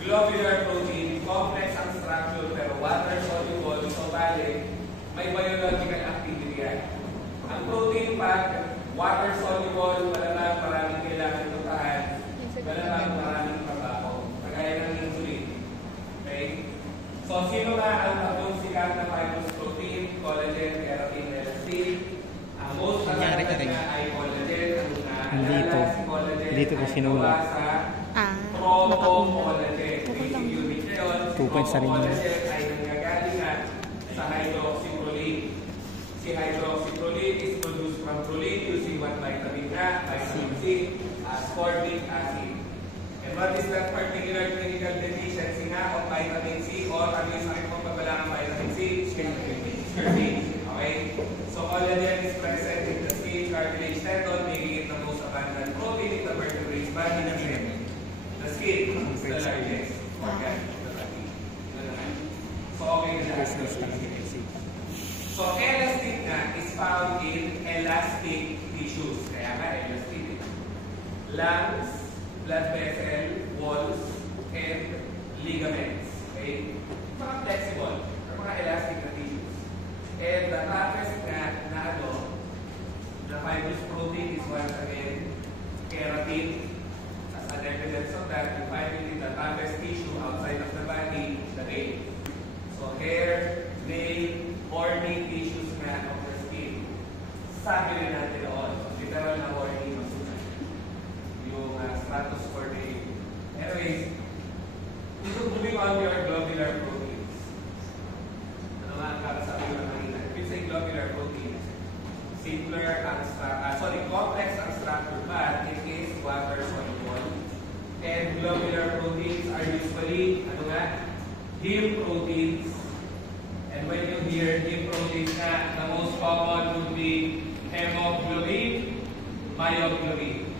globular protein, complex ang structure pero water soluble, so bali, may biological activity yan. Ang protein pack, water soluble, malamang maraming kailangan tutahan, malamang maraming trabaho, kagaya ng insulin. Okay? So, sino nga ang tatlong sikat na fibrous protein? Collagen, keratin, elastin. Ang most nakakita na ay collagen. Ang si collagen dito ko sinula. Trophocollagen. Basic unit na yun. Si 2 points sa rin yun. collagen ay nanggagaling na sa hydroxyproline. Si hydroxyproline is produced from proline using what vitamin na, vitamin C, ascorbic acid. And what is that particular clinical deficiency na of vitamin C or ano yung sakit mong pagbalang ng vitamin C? Scurvy. Okay? So collagen is present in the skin, cartilage, tendon, making it the most abundant protein in the vertebrates body ng skin. The skin is the largest organ of the body. So okay na lahat. So elastin na is found in elastic tissues. Kaya nga elastin. Lungs, blood vessel, walls, and ligaments. Okay? Mga flexible, or mga elastic na tissues. And the toughest na fibrous protein is once again keratin. As an evidence of that, you find it in the toughest tissue outside of the body, the nail. So hair, nail, horny tissues nga of the skin. Sabi rin natin doon, literal na horny ng sunan. Yung stratus for the anyways, moving on to your globular proteins. Ano nga ang kakasabi ko na kanina? If you say globular proteins, simpler ang complex ang structure, but it is water soluble. And globular proteins are usually, ano nga? Heme proteins. And when you hear heme proteins na, the most common would be hemoglobin, myoglobin.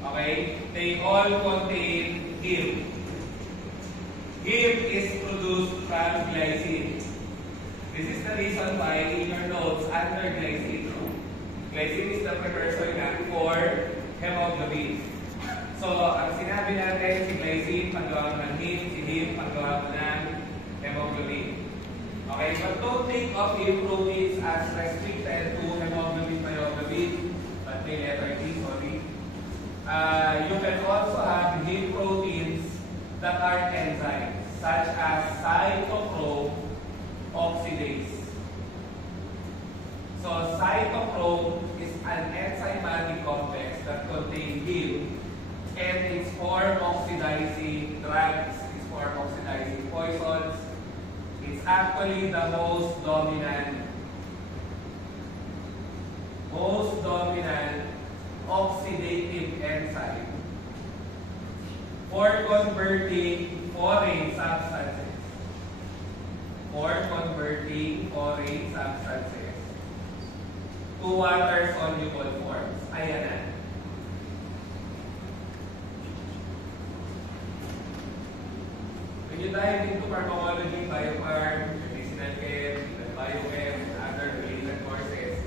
Okay? They all contain heme. Heme is produced from glycine. This is the reason why in your notes under glycine, glycine is the precursor nga for hemoglobin. So, ang sinabi natin, si glycine, paggawa mo ng heme, si heme, paggawa mo ng hemoglobin. Okay, but don't think of heme proteins as restricted to hemoglobin, myoglobin, but may letter D, sorry. You can also have heme proteins that are enzymes, such as cytochrome oxidase. So, cytochrome is an enzymatic complex that contains heme, and it's for oxidizing drugs, it's for oxidizing poisons. It's actually the most dominant oxidative enzyme for converting foreign substances to water-soluble forms. Ayan na. When you dive into pharmacology, biopharm, medicinal chem, BioChem, and other related courses,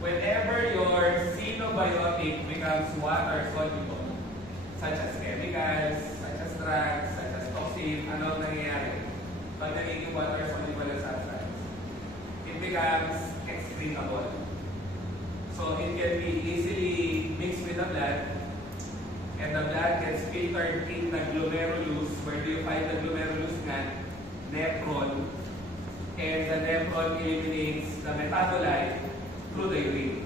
whenever your xenobiotic becomes water-soluble, such as chemicals, such as drugs, such as toxin, ano nangyayari? Pag nagiging water-soluble ang substance, it becomes excretable. So it can be easily mixed with the blood, and the blood gets filtered in the glomerulus. Where do you find the glomerulus nga? Nephron. And the nephron eliminates the metabolite through the urine.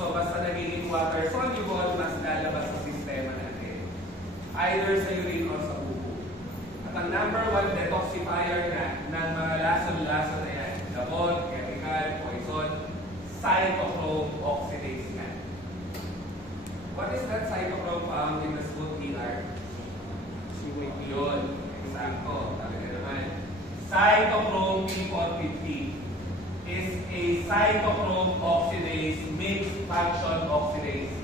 So basta nagiging water-soluble, mas lalabas sa sistema natin. Either sa urine or sa bubo. At ang number one detoxifier na ng mga lason-lason na yan, gamot, chemical, poison, cytochrome oxidase nga. What is that cytochrome found in the smooth ER? Yun. Exacto. Talaga naman. Cytochrome P450 is a cytochrome oxidase mixed function oxidase.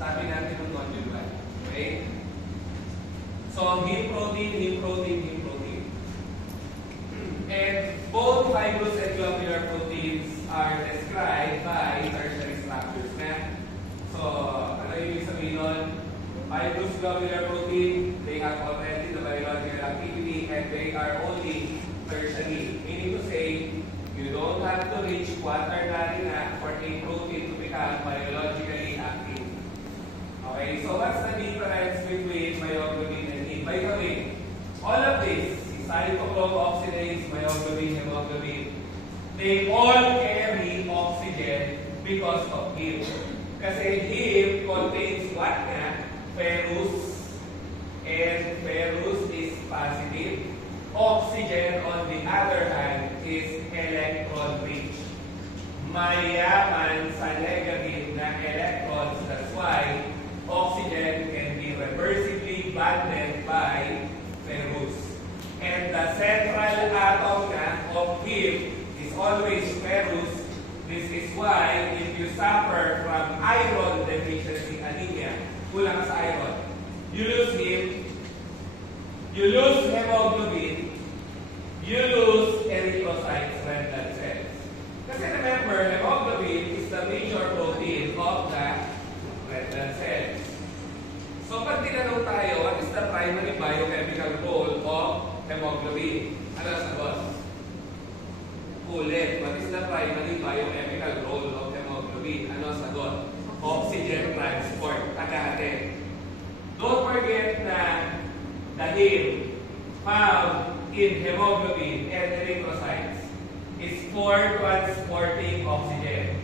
Sabi natin ng conjugate. Okay? So, heme protein. And both fibrous and globular proteins are described by tertiary structures na. So, ano yung ibig sabihin nun? Fibrous globular protein, they have already the biological activity and they are only tertiary. Meaning to say, you don't have to reach quaternary na for a protein to become biologically active. Okay, so what's the difference between myoglobin and heme? By the way, all of this, cytochrome oxidase, myoglobin, hemoglobin, they all carry oxygen because of heme. Kasi heme contains what na? Ferrous, and ferrous is positive. Oxygen, on the other hand, is electron rich. Mayaman sa negative na electrons. That's why oxygen can be reversibly bonded by ferrous. And the central atom of heme is always ferrous. This is why if you suffer from iron deficiency anemia, kulang sa iron, you lose heme, you lose hemoglobin, you lose erythrocytes, red blood cells. Kasi remember, hemoglobin is the major protein of the red blood cells. So pag tinanong tayo, what is the primary biochemical role of hemoglobin? Ano ang sagot? Ulit, what is the primary biochemical role of hemoglobin? Ano ang sagot? Oxygen transport, tagahatid. Don't forget na the heme found in hemoglobin and erythrocytes is for transporting oxygen.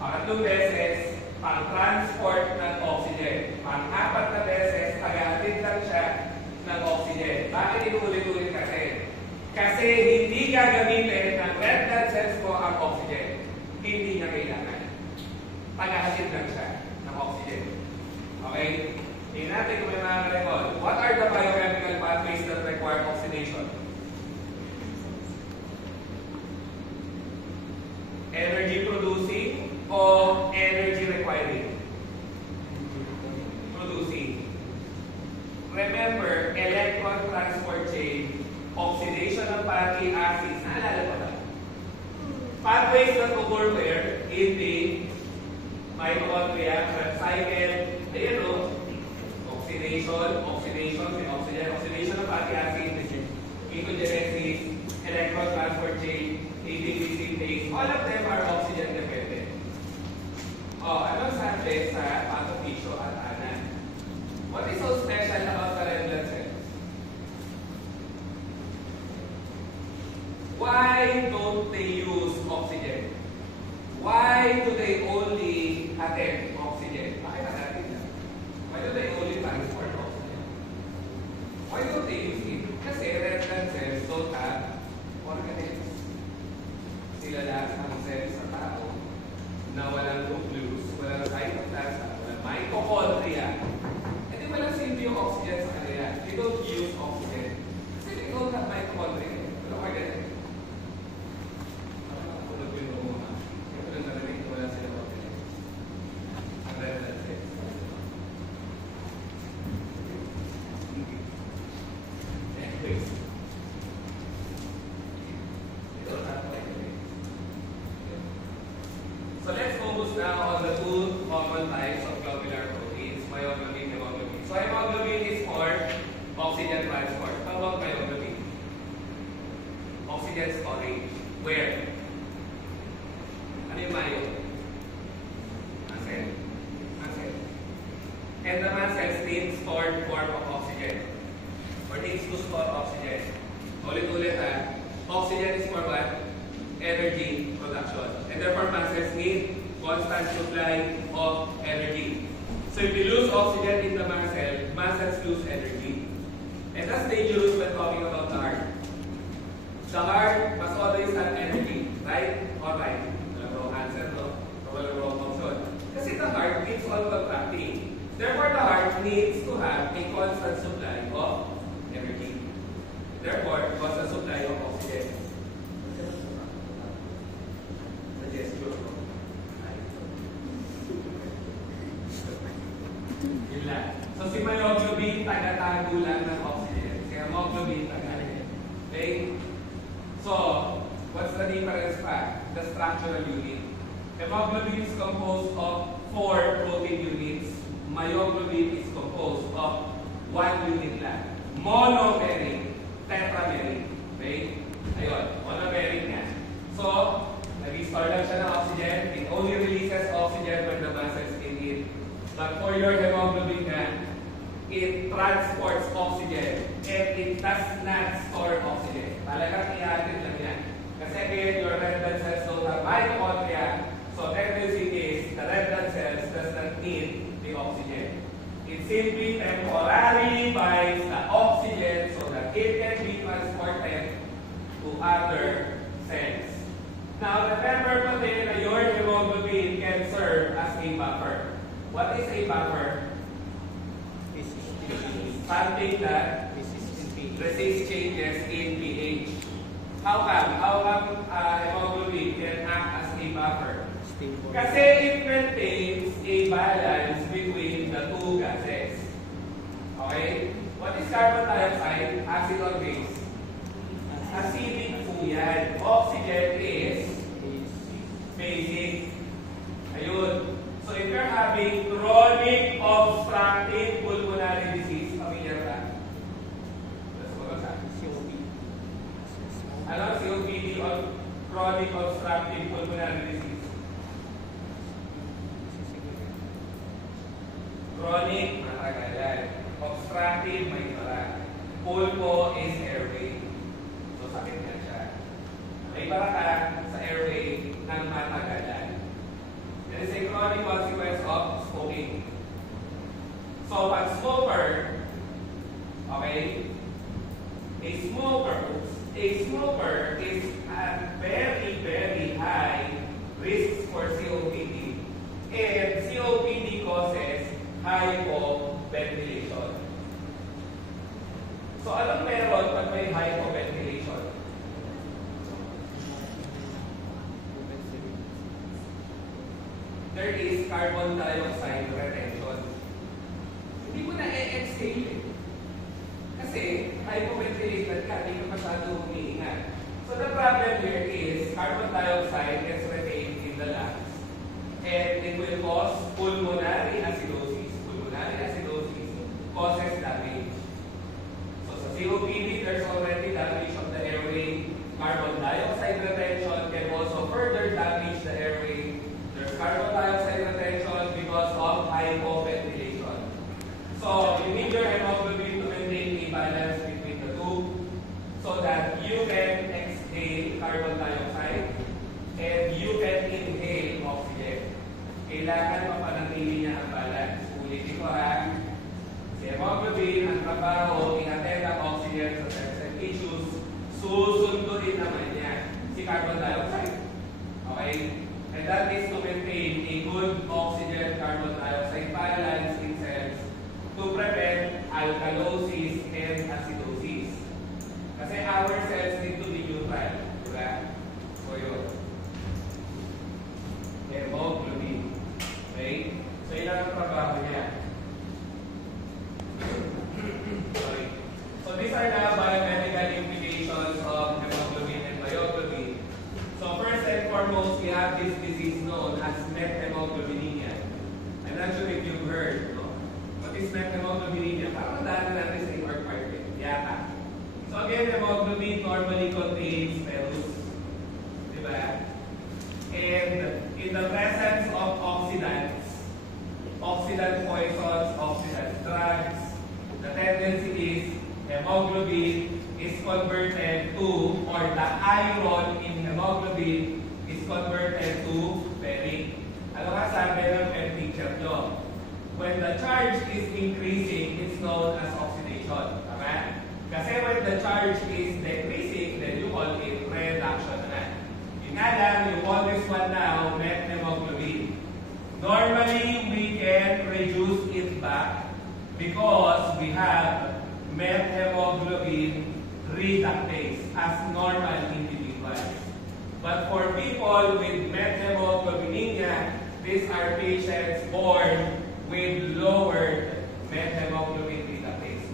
Pangatlong beses, pang-transport ng oxygen. Pang-apat na beses, tagahatid lang siya ng oxygen. Bakit inuulit-ulit kasi? Kasi hindi gagamitin ng red blood cells mo ang oxygen. Hindi niya kailangan. Tagahatid lang siya ng oxygen. Okay? Tingnan natin kung may mga record. What are the biochemical pathways that require oxidation? Energy producing o energy requiring? Producing. Remember, electron transport chain, oxidation of fatty acids. Naalala ko na. Pathways that occur where? In the mitochondria, cycle, ayan o, oxidation, oxidation of fatty acids, glucogenesis, electron transport chain, ATP synthase, all of them are oxygen dependent. Anong sabi sa pathophysiology at ana? What is so special about the red blood cells? Why don't they use oxygen? Why do they only attempt oxygen? Bakit natin yan? Why do they only transport oxygen? Why don't they use it? Kasi red blood cells don't have organelles. Sila lahat ang cells sa tao na walang nucleus, walang cytoplasm, walang mitochondria. E di walang simple yung oxygen sa kanila. They don't use oxygen. Kasi they don't have mitochondria. Walang organelles. So let's focus now on the two common types of globular proteins, myoglobin and hemoglobin. So hemoglobin is for oxygen transport. How about myoglobin? Oxygen storage. Where? Ano yung myo? Muscle. Muscle. And the muscles need stored form of oxygen. Or needs to store oxygen. Ulit-ulit ha. Oxygen is for what? Energy production. And therefore, muscles need constant supply of energy. So if you lose oxygen in the muscle, muscles lose energy. And that's dangerous when talking about the heart. The heart must always have energy, right? Alright. Walang wrong answer, no? Walang wrong function. Kasi the heart needs all contracting. Therefore, the heart needs to have a constant supply of energy. Therefore, constant supply of oxygen. So si myoglobin, taga-tago lang ng oxygen. Si hemoglobin, taga-tago. Okay? So, what's the difference pa? The structural unit. Hemoglobin is composed of 4 protein units. myoglobin is composed of one unit lang. Monomeric, tetrameric. Okay? Ayun, monomeric nga. So, nag-store lang siya ng oxygen. It only releases oxygen when the muscles in it. But for your hemoglobin nga, it transports oxygen and it does not store oxygen. Talagang i-added lang yan. Kasi again, your red blood cells don't have mitochondria. So tendency is the red blood cells does not need the oxygen. It simply temporarily binds the oxygen so that it can be transported to other cells. Now remember pa din na your hemoglobin can serve as a buffer. What is a buffer? Something that resists changes in pH. How come hemoglobin can act as a buffer? Kasi it maintains a balance between the two gases. Okay? What is carbon dioxide? Acid or base? Acidic po yan. Oxygen is basic. Ayun. So if you're having chronic obstructive pulmonary disease, familiar ka? Ano? COPD or chronic obstructive pulmonary disease? Chronic, matagalan. Obstructive, may bara. Pulpo is airway. So sakit na siya. May bara ka sa airway ng matagalan. It is a chronic consequence of smoking. So, pag smoker, okay, a smoker is at very, very high risk for COPD. And COPD causes hypoventilation. So, anong meron pag may hypoventilation? There is carbon dioxide retention. Hindi mo na e-exhale eh. Kasi hypoventilated ka, hindi ka masyado humihinga. So the problem here is carbon dioxide gets retained in the lungs and it will cause pulmonary acidosis. Pulmonary acidosis causes damage. So sa COPD, there's already damage of the airway. Carbon dioxide retention can also further damage the airway. There's carbon dioxide retention because of hypoventilation. So you need your hemoglobin to maintain a balance between the two so that you can exhale carbon dioxide and you can inhale oxygen. Kailangan mapanatili niya ang balance. Ulitin ko ha. Si hemoglobin, ang trabaho, inattend ang oxygen sa cells and tissues, susunduin naman niya si carbon dioxide. Okay? And that is to maintain a good oxygen-carbon dioxide balance in cells to prevent alkalosis and acidosis. Kasi our cells need to be neutral. Diba? So yun. Hemoglobin. Okay? So yun ang trabaho niya. Sorry. So these are the biomedical implications of hemoglobin and myoglobin. So first and foremost, we have this disease known as methemoglobinemia. I'm not sure if you've heard, no? What is methemoglobinemia? Parang daan natin sa inward part eh. Yata. So again, hemoglobin normally contains ferrous. Diba? And in the presence of oxidants, oxidant poisons, oxidant drugs, the tendency is hemoglobin is converted to, or the iron in hemoglobin is converted to ferric. Ano nga sabi ng chem teacher nyo? When the charge is increasing, it's known as oxidation. Tama? Kasi when the charge is decreasing, then you call it reduction naman. Yun nga lang, you call this one now methemoglobin. Normally, we can reduce it back because we have methemoglobin reductase as normal individuals. But for people with methemoglobinemia, these are patients born with lowered methemoglobin reductase.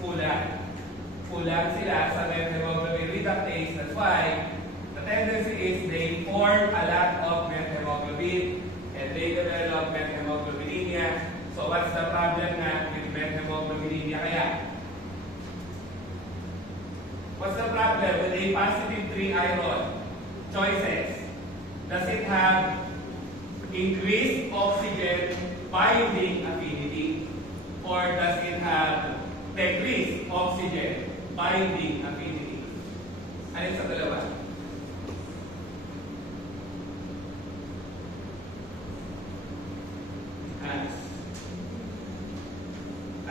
Kulang sila sa methemoglobin reductase. That's why the tendency is they form a lot of methemoglobin and they develop methemoglobinemia. So what's the problem positive 3 iron. Choices. Does it have increased oxygen binding affinity? Or does it have decreased oxygen binding affinity? Alin sa dalawa?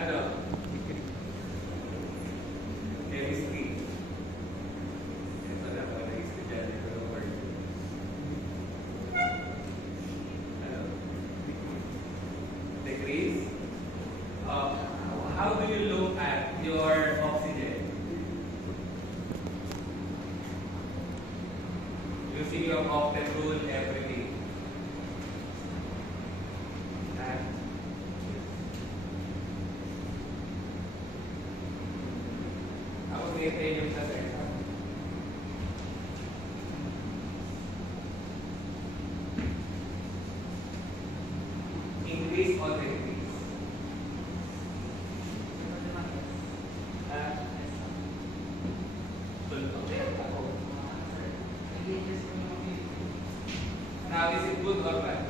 Ano? Chemistry. Ito na po, nag-estudyante ko ng word. Ano? Decrease? How do you look at your oxygen? Using your octet rule, everything. Yung sa second. Increase or decrease? Now, is it good or bad?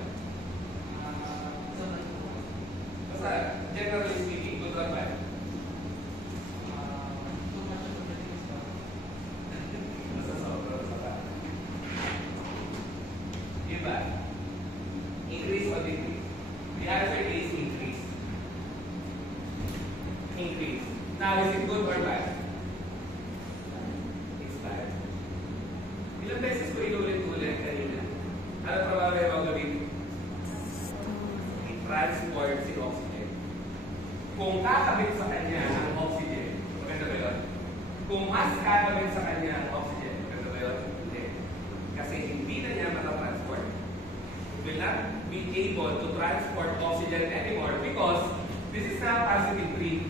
Basta, generally speaking, good or bad? Increase or decrease? The answer is increase. Increase. Now, is it good or bad? It's bad. Ilang beses ko inulit-ulit kanina. Ano probable ang gawin? I-transport si oxygen. Kung kakabit sa kanya ang oxygen, maganda ba yun? Kung mas kakabit sa kanya ang oxygen, maganda ba yun? Hindi. Kasi hindi na niya matatransport. Will not be able to transport oxygen anymore because this is now positive 3.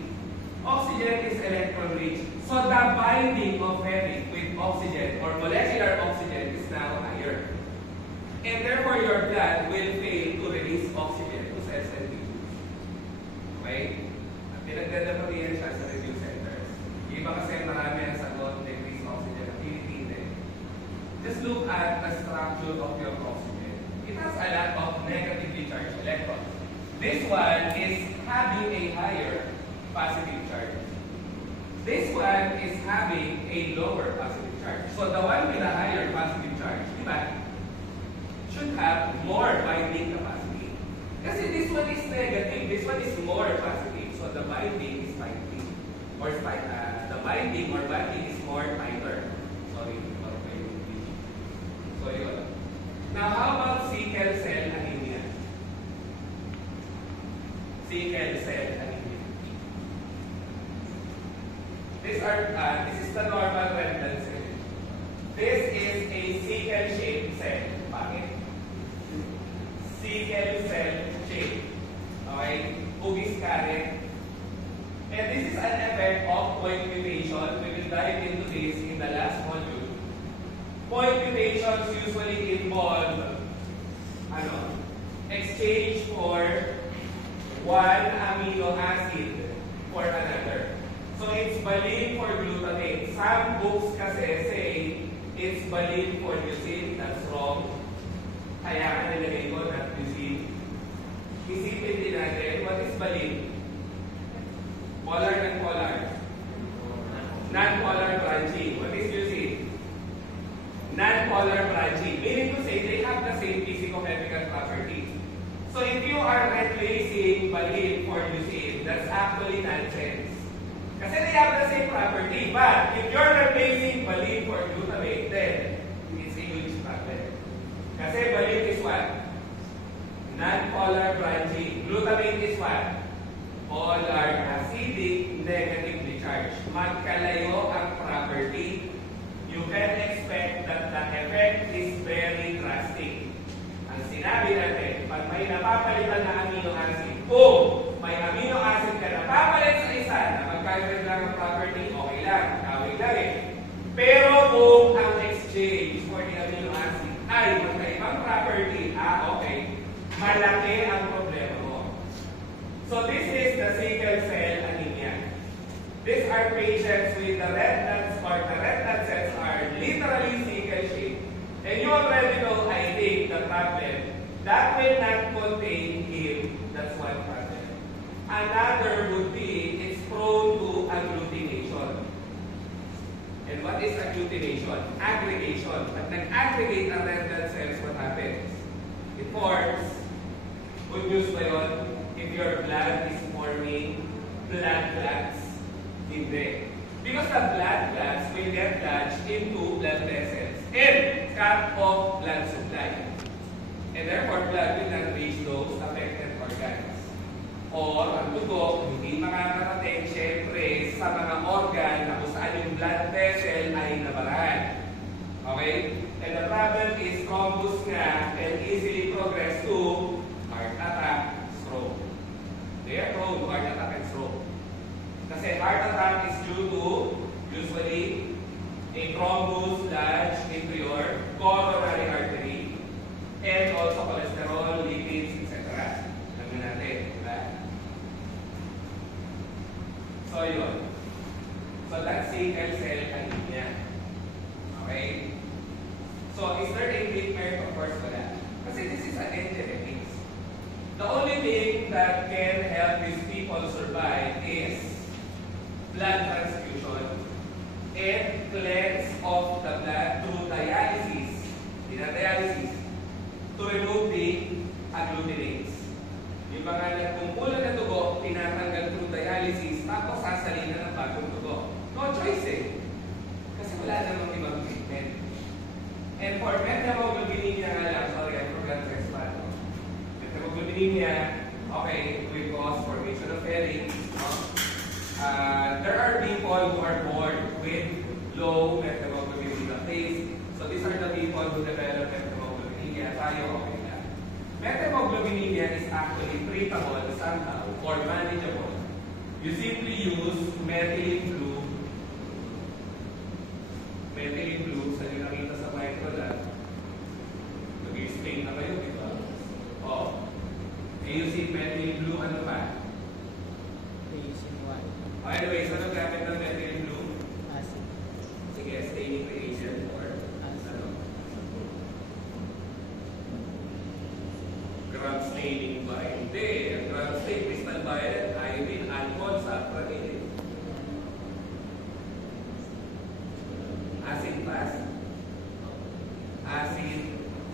Oxygen is electron rich. So the binding of heavy with oxygen or molecular oxygen is now higher. And therefore your blood will fail to release oxygen to cells and tissues. Okay? At pinagdadapatihan siya sa review centers. Iba kasi marami ang sagot, decrease oxygen activity. Just look at the structure of your oxygen. It has a lot of negatively charged electrons. This one is having a higher positive charge. This one is having a lower positive charge. So the one with a higher positive charge, diba, should have more binding capacity. Kasi this one is negative, this one is more positive. So the binding is binding. Or the binding or binding is more tighter. Sorry, so yun. Now, how about sickle cell anemia? Sickle cell anemia. This is the normal red blood cell. This is a sickle-shaped cell. Bakit? Sickle cell shape. Okay? Hugis karet. And this is an effect of point mutation. We will dive into this in the last module. Point mutations usually involve exchange for one amino acid for another. So it's valine for glutamate. Some books kasi say it's valine for leucine. That's wrong. Kaya ka nilagay ko not leucine. Isipin din natin, what is valine? Polar and polar. Non-polar branching. What is leucine? Non-polar branching. Meaning to say, they have the same physicochemical properties. So if you are replacing valine for leucine, that's actually nonsense. Kasi they have the same property. But if you're replacing valine for glutamate, then it's a huge problem. Kasi valine is what? Non-polar branching. Glutamate is what? Polar, acidic, negatively charged. Magkalayo ang property. You can expect that the effect is very drastic. Ang sinabi natin, pag may napapalitan na amino acid, kung may amino acid ka napapalit sa isa na magkakaroon lang ang property, okay lang, kawin lang eh. Pero kung ang exchange for the amino acid ay magkaibang property, okay, malaki ang problema mo. So this is the sickle cell anemia. These are patients with the red blood cells are literally sickle shape. And you already know, I think, the problem that will not contain heme. That's one problem. Another would be it's prone to agglutination. And what is agglutination? Aggregation. Pag nag-aggregate ang red blood cells, what happens? It forms. Good news ba yun? If your blood is forming blood clots, hindi. Because the blood clots will get lodged into blood vessels and cut off blood supply. And therefore, blood will not reach those affected organs. Or, ang dugo, hindi makakarating, syempre, sa mga organ na kung saan yung blood vessel ay nabaran. Okay? And the problem is, thrombus nga can easily progress to heart attack, stroke. They are prone to heart attack and stroke. Kasi heart attack is due to, usually, a thrombus lodged into your coronary artery and also cholesterol, lipids, etc. Alam natin, diba? So, yun. So, that's sickle cell anemia. Okay? So, is there a treatment? Of course, wala. Kasi this is an genetics. The only thing that can help these people survive is blood transfusion and cleanse of the blood through dialysis. Dialysis to remove the agglutinates. Yung mga nagkumpulan na dugo, tinatanggal through dialysis, tapos sasalinan ng bagong dugo. No choice eh. Kasi wala namang ibang treatment. And for methemoglobinemia nga lang, sorry, I forgot to explain. Methemoglobinemia, okay, will cause formation of ferrings. There are people who are born with low methemoglobin reductase. So these are the people who develop methemoglobinemia. Tayo, okay na. Methemoglobinemia is actually treatable somehow or manageable. You simply use methylene blue. Methylene blue, sa nyo nakita sa microlab. Nag-explain na kayo, di ba? Oh. Using methylene blue, ano pa? Anyways, ano gamit ng methylene blue? Acid. Sige, staining reagent or ano? Gram staining ba? Hindi. Ang gram stain, crystal violet, iodine, alcohol, saccharine. Acid fast. Acid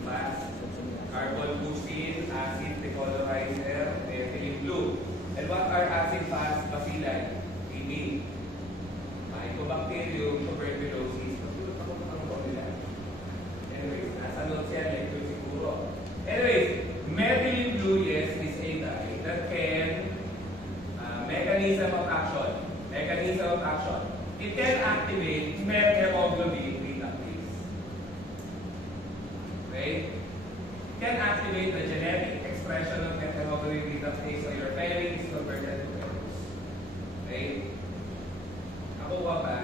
fast. Carbon bucine, acid decolorizer, methylene blue. And what are acid fast bacilli? Mycobacterium, tuberculosis. Matulog ako ng nila. Anyways, nasa notes yan, lecture siguro. Anyways, methylene blue, yes, is a dye that can mechanism of action. Mechanism of action. It can activate methemoglobin reductase. Okay? It can activate the genetic expression of methemoglobin reductase so your pharynx converted to ferrous. Okay? Nakuha ba?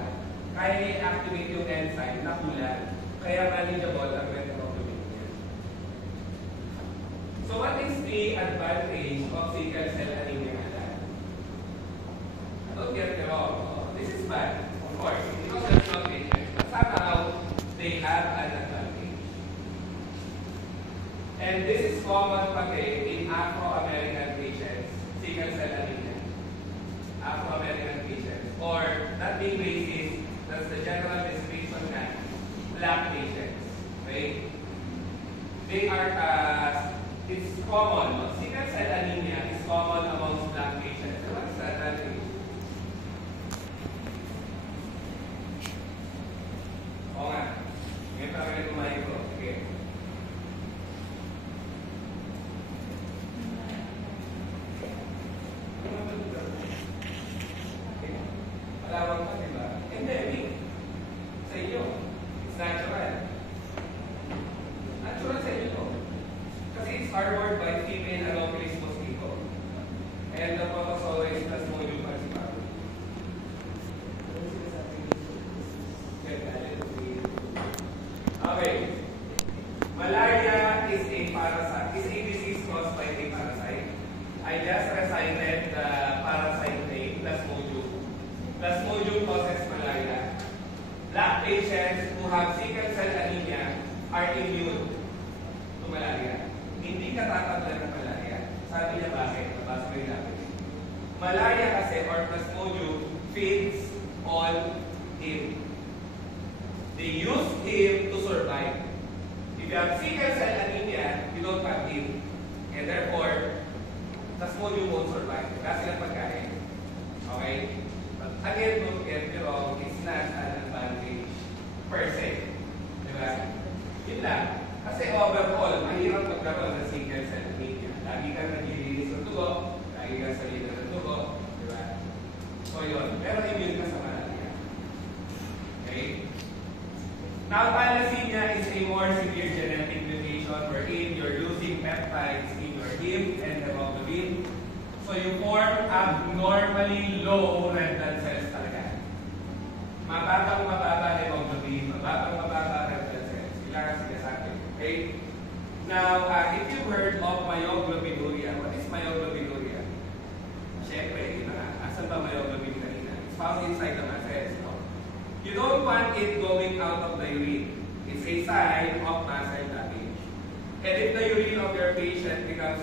Kaya i-activate yung enzyme na kulang, kaya manageable ang methemoglobin niya. So what is the advantage of sickle cell anemia? Don't get me wrong. This is bad, of course, because there's no treatment. But somehow, they have an advantage. And this is common pati in Afro-American patients, sickle cell anemia. Afro-American patients. Or, not being racist, that's the general description na black patients. Okay? They are, it's common. Sickle cell anemia is common amongst black patients. So what is the advantage? Oo nga. Ngayon pa kami kumain ko. Sige. Malawag pa, di ba? Endemic. Sa inyo. It's natural. Natural sa inyo to. Kasi it's harbored by female Anopheles mosquito. And the protozoa is Plasmodium falciparum. Okay. Malaria is a parasite. Is a disease caused by a parasite. I just recited the parasite name, Plasmodium. Plasmodium causes malaria. Black patients who have Malaria kasi or Plasmodium feeds on him. They use him to survive. If you have sickle cell anemia, you don't have him. And therefore, Plasmodium won't survive. Wala silang pagkain. Okay? But again, don't get me wrong, it's not an advantage per se. Diba? Yun lang. Kasi overall, mahirap magkaroon ng sickle cell anemia. Lagi kang naglilinis ng dugo, lagi kang salita ng dugo. Diba? So yun. Pero immune ka sa malaria. Okay? Now, thalassemia is a more severe genetic mutation wherein you're losing peptides in your heme and hemoglobin. So you form abnormally low red blood cells talaga. Mababang hemoglobin, mababang red blood cells. Kailangan sinasabi. Okay? Now, if you heard of myoglobinuria, what is myoglobinuria? Siyempre, yun na. Asan ba myoglobin kanina? It's found inside the muscles. No? You don't want it going out of the urine. It's a sign of muscle damage. And if the urine of your patient becomes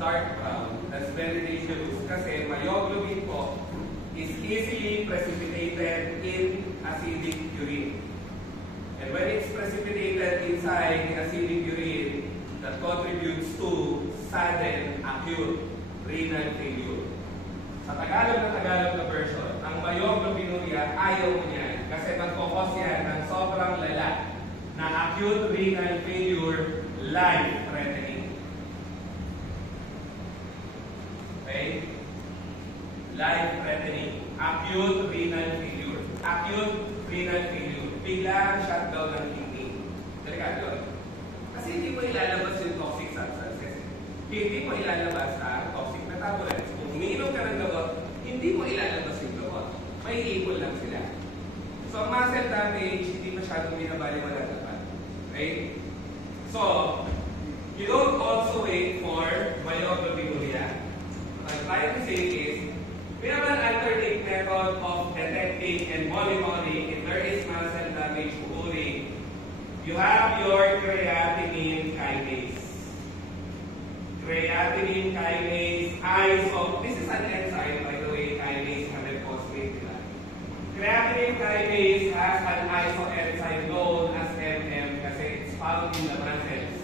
dark brown, that's very dangerous kasi myoglobin po is easily precipitated in acidic urine. And when it's precipitated inside the acidic urine, that contributes to sudden acute renal failure. Sa Tagalog na version, ang myoglobinuria ayaw mo niyan kasi magkakos yan ng sobrang lala na acute renal failure, life-threatening. Okay? Life-threatening. Acute renal failure. Acute renal failure. Biglang shutdown ng kidney. Delikado yun. Kasi hindi mo ilalabas yung toxic substances. Hindi mo ilalabas ang toxic metabolites. Kung umiinom ka ng gamot, hindi mo ilalabas yung gamot. May ipon lang sila. So, ang muscle damage, hindi masyadong binabaliwala dapat. Okay? So, you don't also wait for myoglobinuria. What I'm trying to say is, we have an alternate method of detecting and monitoring if there is muscle damage occurring. You have your creatinine kinase. Creatinine kinase, this is an enzyme, by the way, kinase 100-phosphate. Creatinine kinase has an isoenzyme known as MM kasi it's found in the muscles.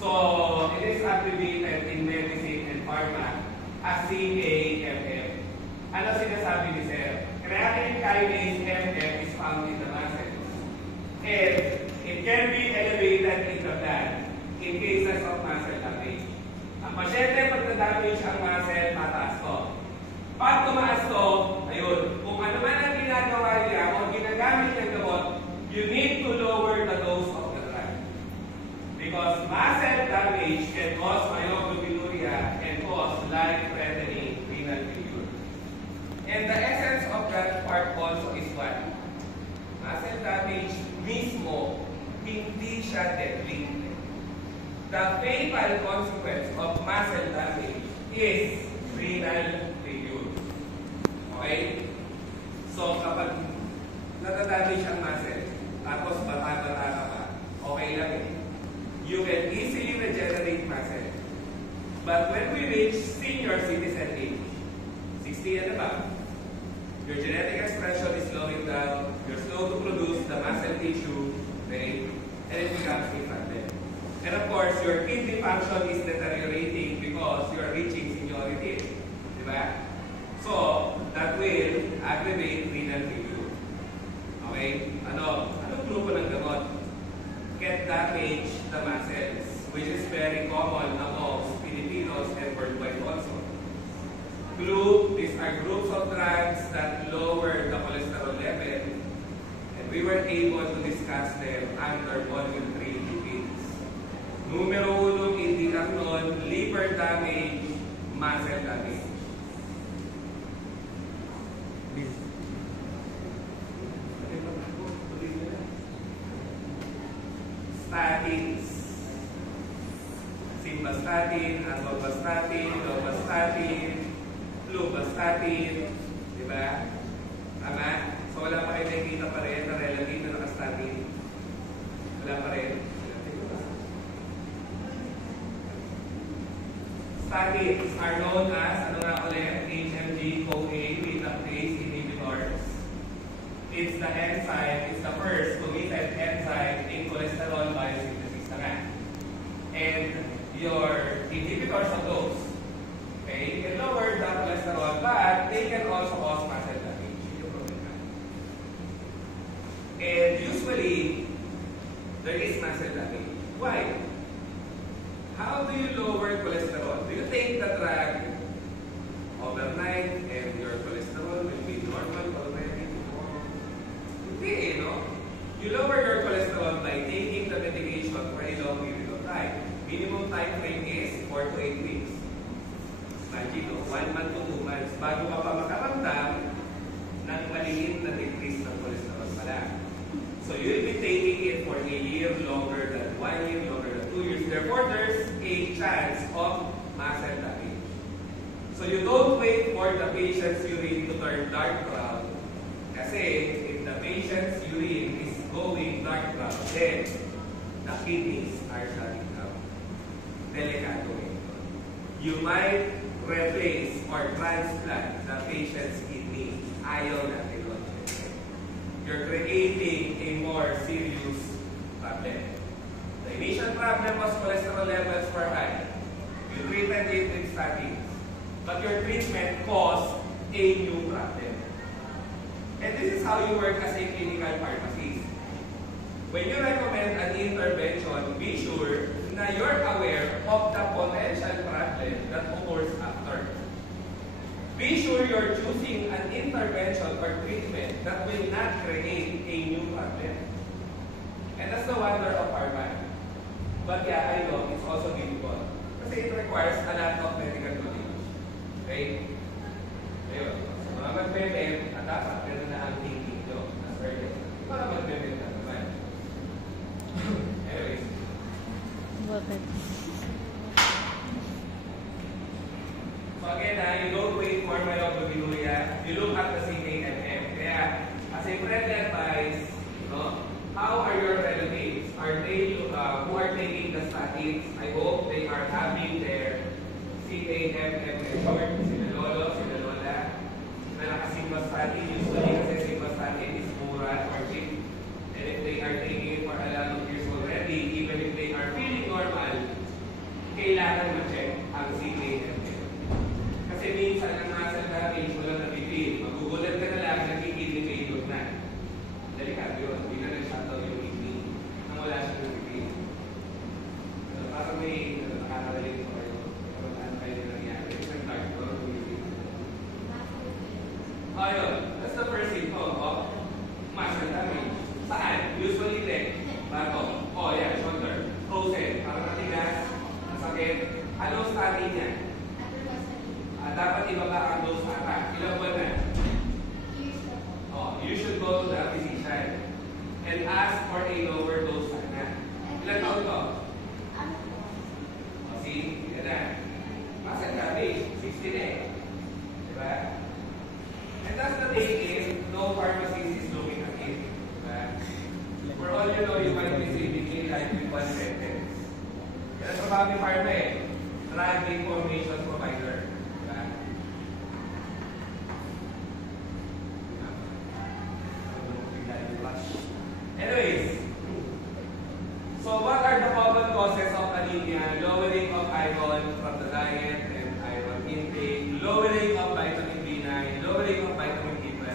So, it is abbreviated in medicine and pharma as CAMM. Ano sinasabi ni Sir? Creatinine kinase MM is found in the muscles. And it can be elevated in the blood in cases of muscle damage. Ang pasyente, pag na-damage ang muscle, mataas to. Pag tumaas to, ayun, kung ano man ang ginagawa niya o ginagamit ng gamot, you need to lower the dose of the drug. Because muscle damage can cause myoglobinuria and cause life-threatening renal failure. And the essence of that part also is what? Muscle damage mismo, hindi siya deadly. The fatal consequence of muscle damage is renal failure. Okay? So, kapag natadamage ang muscle, tapos bata-bata ka pa, okay lang eh. You can easily regenerate muscle. But when we reach senior citizen age, 60 na ba? Your genetic expression is slowing down, you're slow to produce the muscle tissue, okay? And it becomes infected. And of course, your kidney function is deteriorating because you are reaching seniority. Diba? So, that will aggravate renal failure. Okay? Anong grupo ng gamot? Can damage the muscles, which is very common amongst Filipinos and worldwide also. These are groups of drugs that lower the cholesterol level, and we were able to discuss them under Module 3 lipids. Numero 1, indicatron, liver damage, muscle damage. Statins. Simvastatin, atorvastatin, rovastatin, fluvastatin, di ba? Tama? So wala pa kayo nakikita pa rin na relative na nakastatin. Wala pa rin. Statins are known as, ano nga ulit, HMG-CoA reductase inhibitors. It's the enzyme, it's the first covalent enzyme in cholesterol biosynthesis na nga. And your inhibitors of those, okay, can lower the cholesterol, but they can also cause muscle damage. And usually, there is muscle damage. Why? How do you lower cholesterol? Do you take the drug overnight and your cholesterol will be normal already tomorrow? Hindi, no? You lower your cholesterol by taking the medication for a long period of time. Minimum time frame is 4 to 8 weeks. Imagine, no? 1 month to 2 months bago ka pa makaramdam ng maliit na decrease ng cholesterol pala. So you'll be taking it for a year longer than 1 year, longer than 2 years. Therefore, there's a chance of muscle damage. So you don't wait for the patient's urine to turn dark brown. Kasi if the patient's urine is going dark brown, then the kidneys are shutting down. Delikado ito. You might replace or transplant the patient's kidney. Ayaw natin. You're creating a more serious problem. The initial problem was cholesterol levels were high. You treated it with statins. But your treatment caused a new problem. And this is how you work as a clinical pharmacist. When you recommend an intervention, be sure na you're aware of the potential problem that occurs after. Be sure you're choosing an intervention or treatment that will not create a new problem. And that's the wonder of pharma. But yeah, I know it's also difficult. Kasi it requires a lot of medical knowledge. Okay? Ayun. So mga mag-bebel, at dapat meron na ang thinking nyo as early. Para mag-bebel na naman. Anyways. Bakit? So again, you don't wait for myoglobinuria, you look at the CAMM. Kaya, as a friendly advice, no, how are your relatives? Are they, who are taking the statins? I hope they are having their CAMM measured. Sila lolo, sila lola, na nakasimbastatin. Usually kasi simbastatin is mura or cheap. And if they are taking it for a lot of years already, even if they are feeling normal, kailangan ma-check ang CAMM. Kasi minsan ang muscle damage, walang napipil. Magugulat ka na lang, nagkikidney failure na. Delikado yun. Hindi na nag-shutdown yung kidney nang wala siyang napipil. So, parang may nakakalalit ko kayo. Pero ano kayo na nangyari? It's like dark door. Ayun. That's the first symptom of muscle damage. Saan? Usually leg. Bato. Oh yeah, shoulder. Frozen. Parang matigas. Masakit. Anong statin niya? Dapat ibaba ang dose ata. Ilang buwan na? Oh, you should go to the physician and ask for a lower dose sana. Ilan taon to? Oh, see? Yan na. Muscle damage. 60 na eh. Diba? And that's the thing is, no pharmacist is looking at it. Diba? For all you know, you might be saving a life with one sentence. Yan ang sabi pharma eh. Drug information provider. Anyways, so what are the common causes of anemia? Lowering of iron from the diet and iron intake, lowering of vitamin B9, lowering of vitamin B12.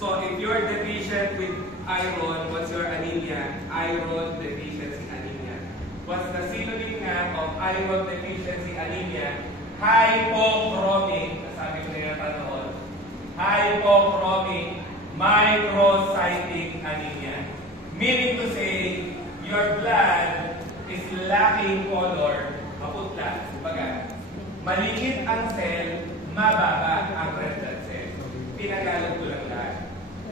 So if you're deficient with iron, what's your anemia? Iron deficiency anemia. What's the synonym nga of iron deficiency anemia? Hypochromic. Nasabi ko na yung tanong. Hypochromic microcytic anemia. Meaning to say, your blood is lacking color, maputla. Baga, maliit ang cell, mababa ang red blood cell. Pinagalag ko lang lahat.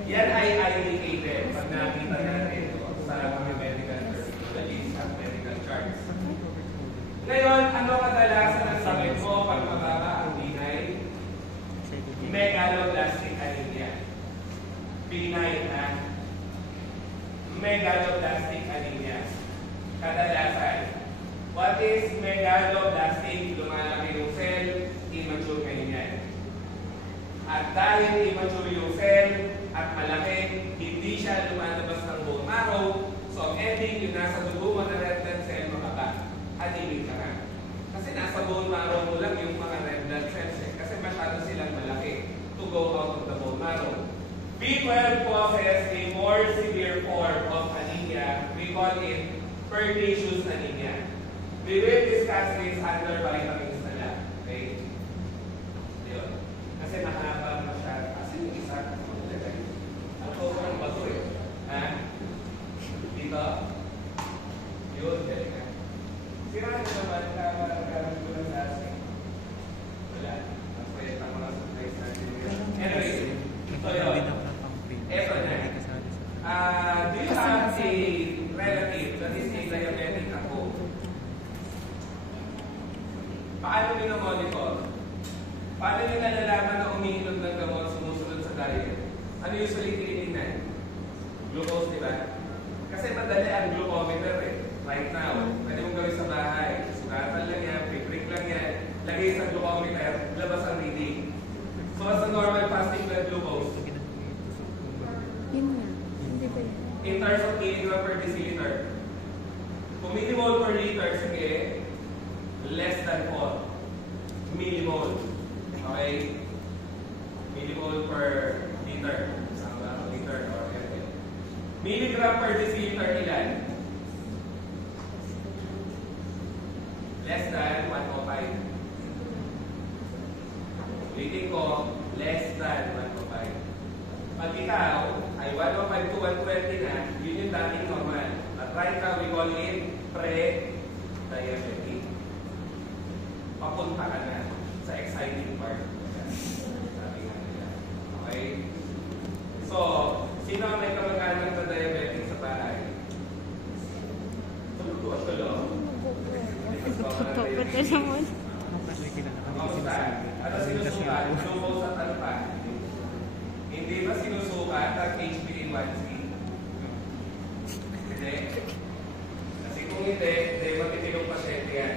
Yan ay indicated pag nakita natin ito sa mga medical terminologies at medical charts. Ngayon, ano kadalasan ang sakit mo pag mababa ang B9? Megaloblastic anemia. B9 na. Megaloblastic anemia. Kadalasan. What is megaloblastic? Lumalaki dahil immature yung cell at malaki, hindi siya lumalabas ng bone marrow. So ang ending, yung nasa dugo mo na red blood cell, makaba. Anemic ka na. Kasi nasa bone marrow mo lang yung mga red blood cells eh. Kasi masyado silang malaki to go out of the bone marrow. B12 causes a more severe form of anemia. We call it pernicious anemia. We will discuss this under vitamins na lang. Okay? Yun. Kasi mahaba masyado. Kasi yung isa, ang sobrang bato eh. Ha? Dito? Yun, galing ka. Sira na naman ka ko ng lasing. Wala. Mas pwede tama lang sa place natin. Anyway, so yun. Eto na. Do you have a relative that is a diabetic at home? Paano nyo na-monitor? Paano nyo nalalaman na umiinom ng gamot sumusunod sa diet? Ano usually tinitingnan? Glucose, di ba? Kasi madali ang glucometer eh. Right now, pwede mong gawin sa bahay. Sugatan lang yan, piprick lang yan. Lagay sa glucometer, labas ang reading. So as a normal fasting blood glucose, Yun nga. Hindi ba yan? in terms of milligram per deciliter. Kung millimole per liter, sige, less than 4 millimole. Okay? Millimole per liter. Isang liter or ml. Milligram per deciliter ilan? Less than 105. Ulitin ko, less than 105. Pag ikaw ay 105 to 120 na, yun yung dating normal. At right now, we call it pre-diabetic. Papunta ka na sa exciting part. Sabi nga nila. Okay? So, sino ang may kamag-anak na diabetic sa bahay? Tulo. Pwede naman. Kamusta? Ano sinusukat? Glucose at ano pa? Hindi ba sinusukat ang HbA1c? Hindi. Kasi kung hindi matitilong pasyente yan.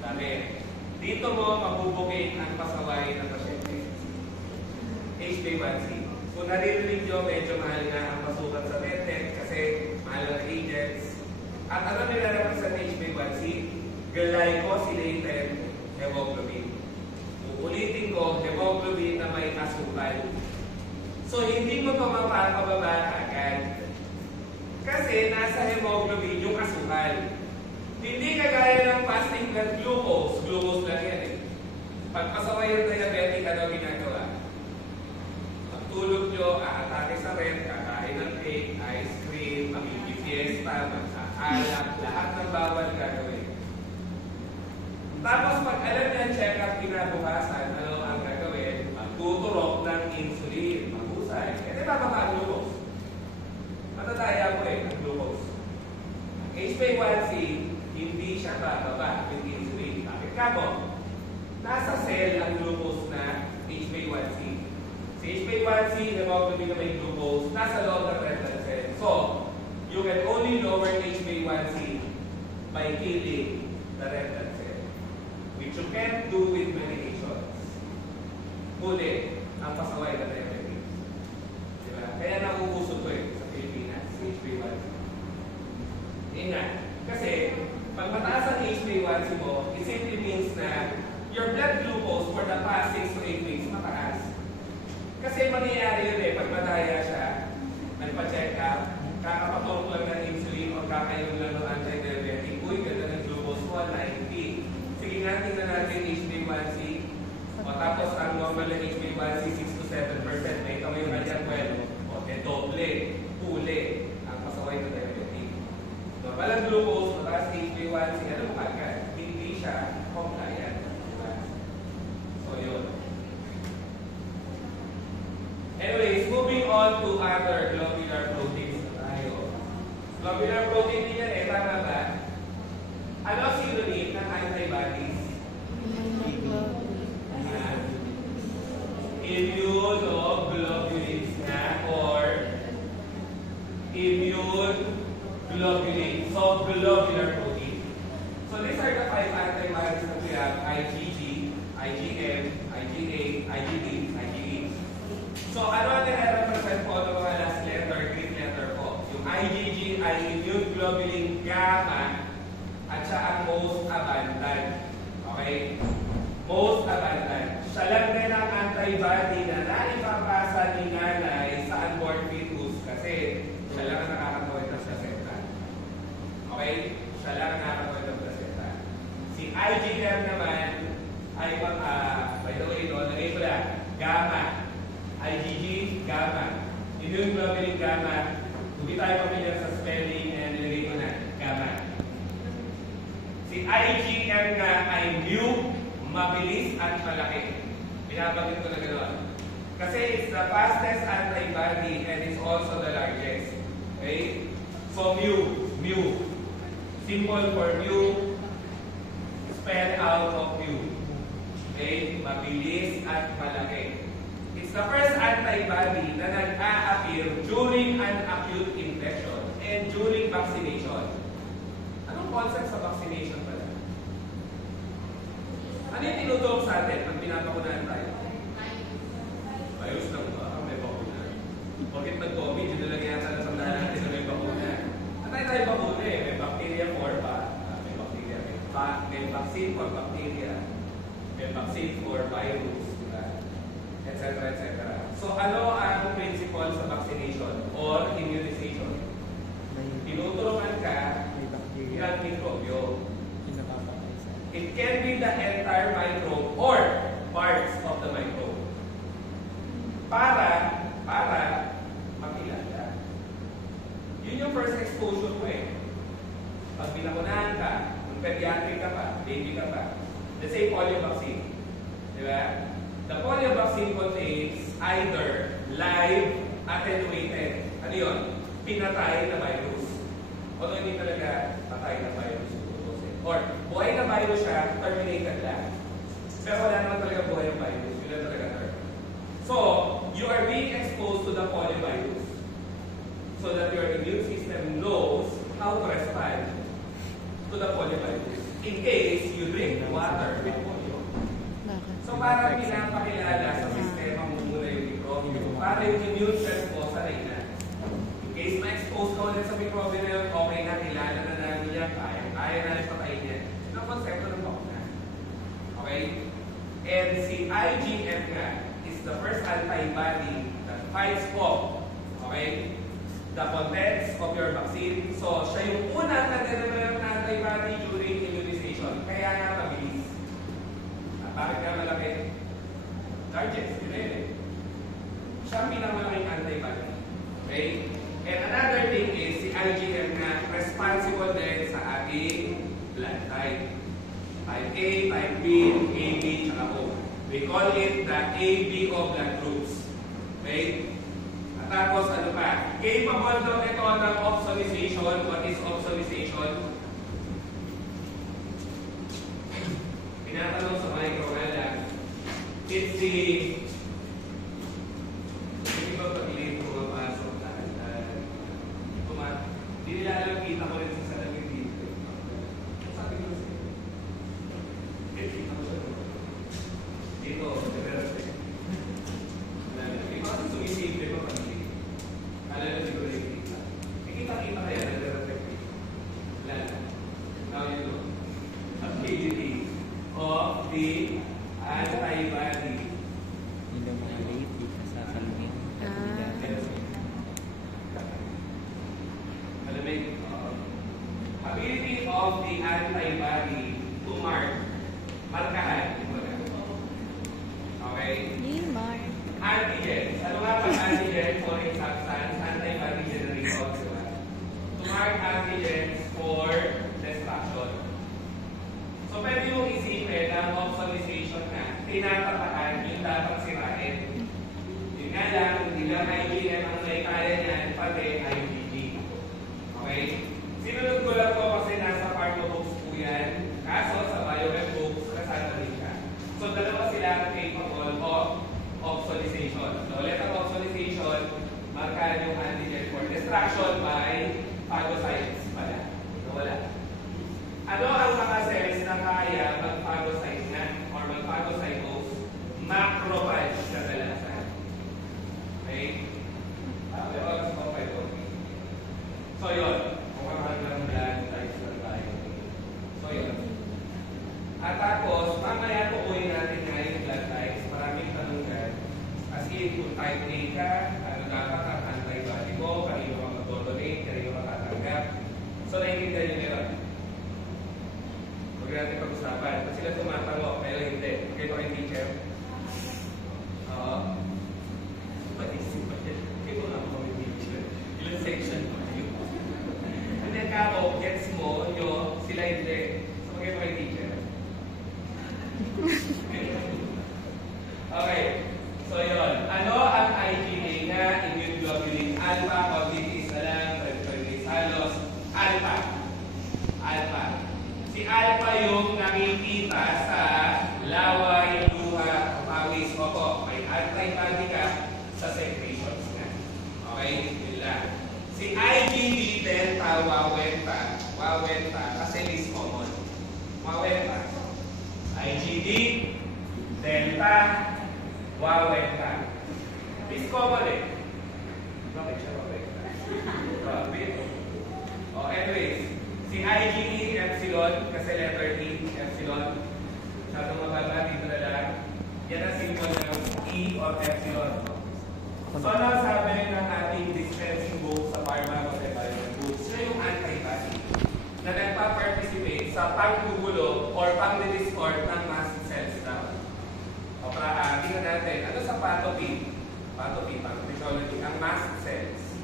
Dami. Dito mo mabubukit ang pasaway ng pasyente. HbA1c. Kung naririnig nyo, medyo mahal nga ang pasukat sa medtech kasi mahal ang agents. At ano nila-represent HbA1c? Glycosylated hemoglobin. Uulitin ko, hemoglobin na may asukal. So, hindi mo ito mapapababa agad. Kasi nasa hemoglobin yung asukal. Hindi kagaya ng fasting blood glucose. Glucose lang yan eh. Pagpasaway yung diabetic, ano ginagawa? Pagtulog nyo, aatake sa red, kakain ng cake, ice cream, magpipiesta, magsaalak, lahat ng bawal gagawin. Tapos pag alam niya check-up kinabukasan, ano ang gagawin? Magtuturok ng insulin. Mahusay. Kasi bababa ang glucose. Matataya ko eh, ang glucose. Ang HbA1c, hindi siya bababa yung insulin. Bakit ka mo? Nasa cell ang glucose na HbA1c. Si HbA1c, hemoglobin na may glucose, nasa loob ng red blood cell. So, you can only lower HbA1c by killing the red blood cell. Which you can't do with medications. Huli, ang pasaway na diabetes. Diba? Kaya nauuso ito eh sa Pilipinas, HbA1c. Ingat. Kasi, pag mataas ang HbA1c mo, it simply means na your blood glucose for the past 6 to 8 weeks mataas. Kasi mangyayari yun eh, pag madaya siya, nagpa-check up, kakapaturok lang ng insulin o kakainom lang ng anti-diabetic, uy, ganda ng glucose mo, 90. Sige nga, tingnan natin HbA1c. O tapos ang normal na HbA1c 6 to 7%. May kami yung kanya 12. O doble, huli ang pasaway na diabetic. Normal ang glucose, mataas HbA1c, ano mo kagad? Hindi siya compliant. Diba? So yun. Anyways, moving on to other globular proteins na tayo. Globular protein din yan eh, tama ba? Ano ang synonym ng antibodies? Immunoglobulins na or immune globulin. So, globular protein. So, these are the 5 antibodies that we have: IgG, IgM, IgA, IgD, IgG. immunoglobulin gamma at siya ang most abundant. Okay? Most abundant. Siya lang din ang antibody na naipapasa ni nanay sa unborn fetus kasi siya lang ang nakakatawid ng placenta. Okay? Siya lang ang nakakatawid ng placenta. Si IgM naman ay by the way, nagay ko lang, gamma. IgG, gamma. Immunoglobulin gamma. Hindi tayo pamilyar sa spelling and nilagay ko na, gamma. Si IgM nga ay mu, mabilis at malaki. Binabanggit ko na gano'n. Kasi it's the fastest antibody and it's also the largest. Okay? So mu. Symbol for mu, spell out of mu. Okay? Mabilis at malaki. It's the first antibody na nag-a-appear during an acute infection and during vaccination. Anong concept sa vaccination pala? Ano yung tinutulong sa atin pag pinapakunahan tayo? Ayos lang ba? May bakuna. Bakit nag-COVID, yun na lang yata na sandahan natin na may bakuna. At tayo bakuna eh. May bacteria for ba? May bacteria. May vaccine for bacteria. May vaccine for virus. Etc. Etc. So ano ang principle sa vaccination or immunization? Tinutulungan ka ng mikrobyo. It can be the entire microbe or parts of the microbe. Para makilala. Yun yung first exposure mo eh. Pag pinakunahan ka, kung pediatric ka pa, baby ka pa, the same polio vaccine. Di ba? The polio vaccine contains either live attenuated. Ano yun? Pinatay na virus. Although hindi talaga patay na virus. Or buhay na virus siya, terminated lang. Pero wala naman talaga buhay ng virus. Yun lang talaga term. So, you are being exposed to the poliovirus so that your immune system knows how to respond to the poliovirus in case you drink water with polio. So, para pinapakilala sa sistema mo muna yung microbiome, para yung immune cells mo sanay na. In case ma-expose ka ulit sa microbiome na yun, okay na, kilala na namin yan, kaya na rin patayin yan. Yun ang konsepto ng bakuna. Okay? And si IgM nga is the first antibody that fights off, okay, the contents of your vaccine. So, siya yung una na develop na antibody during immunization. Kaya nga mabilis. Bakit nga malaki? Largest, yun eh. Siya ang pinakamalaking antibody. Okay? And another thing is, si IgM nga responsible din sa ating blood type. Type A, type B, AB, tsaka O. We call it the AB of blood groups. Okay? At tapos, ano pa? Capable daw ito ng opsonization. What is opsonization? Tinatanong sa micro nga lang. It's the hindi ba pag-late pumapasok hindi nila alam, kita ko rin sa salamin dito. Sabi ko siya. Kita ko siya. Dito, nagre-respect. May mga sumisimple pa pag-late. Kala na siguro yung kita. Kita kaya nagre-respect. Wala na. Now you know. Ability of the antibody. Hindi mo na late, di ka sa salamin. Ability of the antibody to markahan. Okay? Mark. Antigens. Ano nga pag antigen? Foreign substance, antibody generator. Diba? To mark antigens for destruction. So, pwede yung isipin na opsonization na tinatapakan yung dapat sirain. Yun nga lang, hindi lang IgM ang may kaya niyan, pati IgG. Okay? Sinunod ko lang po kasi nasa pharma books po yan. Kaso sa BioChem books, kasama rin siya. So, dalawa sila capable of opsonization. So, ulit ang opsonization, markahan yung antigen for destruction by phagocytes pala. Wala. Ano ang mga cells na kaya mag-phagocyte na or mag-phagocytose? Macrophage kadalasan. Okay? So, yun. RNA ka, ano dapat ang antibody mo, kanino ka mag-donate, kanino ka tatanggap. So, naiintindihan nyo nila. Huwag natin pag-usapan. Kasi sila tumatango, pero hindi. Kayo ba kayo teacher? Oo. Patisip pa yan. Kayo nga ako may teacher. Ilang section pa kayo. And then kako, gets mo, nyo, sila hindi. So, kayo ba kayo teacher? Okay. So, yun. Ano ang IgA na immune globulin alpha? Quantities na lang, preferably halos. Alpha. Alpha. Si alpha yung nakikita sa laway, luha, pawis. Opo, may antibody ka sa secretions na. Okay? Yun lang. Si IgD delta wawenta kasi is common. Wawenta. IgD delta wawenta. Is common eh. Bakit siya wawenta? Bakit? Oh, anyways. Si IgE epsilon, kasi letter E, epsilon. Masyadong mababa, dito na lang. Yan ang symbol ng E or epsilon. So, ano sabi ng ating dispensing book sa pharma o books? Siya yung antibody na nagpa-participate sa panggugulo or pang-distort ng mast cells na. O, tingnan natin. Ano sa pathogen? Pathogen, pathophysiology, ang mast cells.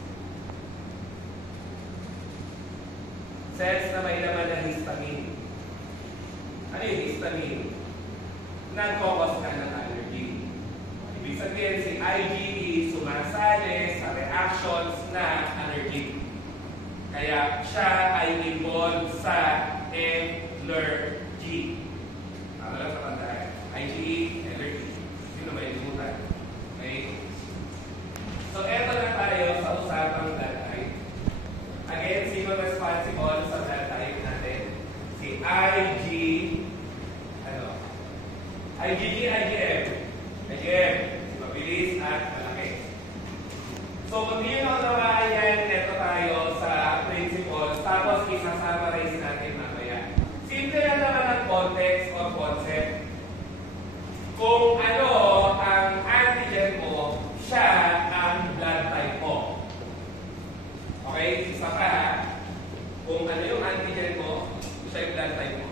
Cells na may laman ng histamine. Ano yung histamine? Nag-cause ka ng allergy. Ibig sabihin, si IgE sumasali sa reactions na allergic. Kaya siya ay involved sa allergy. Ano lang sa tandaan? IgE, allergy. Sino ba yung limutan? Okay? So, eto na tayo sa usapang blood type. Again, sino responsible sa blood type natin? Si IgG, IgM. IgM. Mabilis at malaki. So, kung hindi nyo naman yan, eto tayo sa principles, tapos isa-summarize natin mamaya. Simple lang naman ang context or concept. Kung ano ang antigen mo, siya ang blood type mo. Okay? Isa pa, kung ano yung antigen mo, siya yung blood type mo.